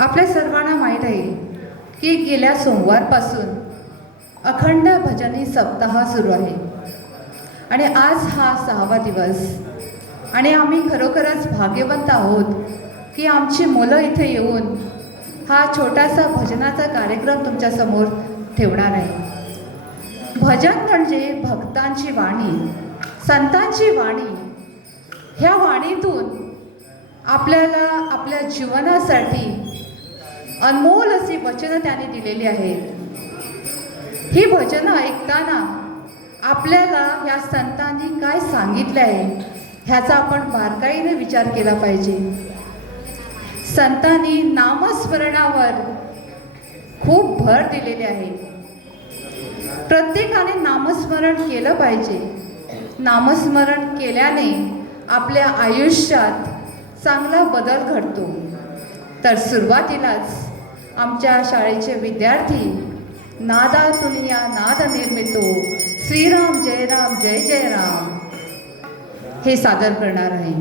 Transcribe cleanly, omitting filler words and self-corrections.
आपल्या सर्वांना माहीत आहे की गेल्या सोमवारपासून अखंड भजनी सप्ताह सुरू आहे आणि आज हा 6वा दिवस आणि आम्ही खरोखरच भाग्यवंत आहोत की आमची मुलं इथे येऊन हा छोटासा भजनाचा कार्यक्रम तुमच्यासमोर ठेवणार आहे। भजन म्हणजे भक्तांची वाणी, संतांची वाणी। ह्या वाणीतून आपल्याला आपल्या जीवनासाठी अनमोल अशी वचनं त्यांनी दिलेली आहेत। ही भजनं ऐकताना आपल्याला या संतांनी काय सांगितलं आहे ह्याचा आपण बारकाईने विचार केला पाहिजे। संतांनी नामस्मरणावर खूप भर दिलेले आहे। प्रत्येकाने नामस्मरण केलं पाहिजे। नामस्मरण केल्याने आपल्या आयुष्यात चांगला बदल घडतो। तर सुरुवातीलाच आमच्या शाळेचे विद्यार्थी नादातून या नाद निर्मितो श्रीराम जय राम जय जय राम हे सादर करणार आहे।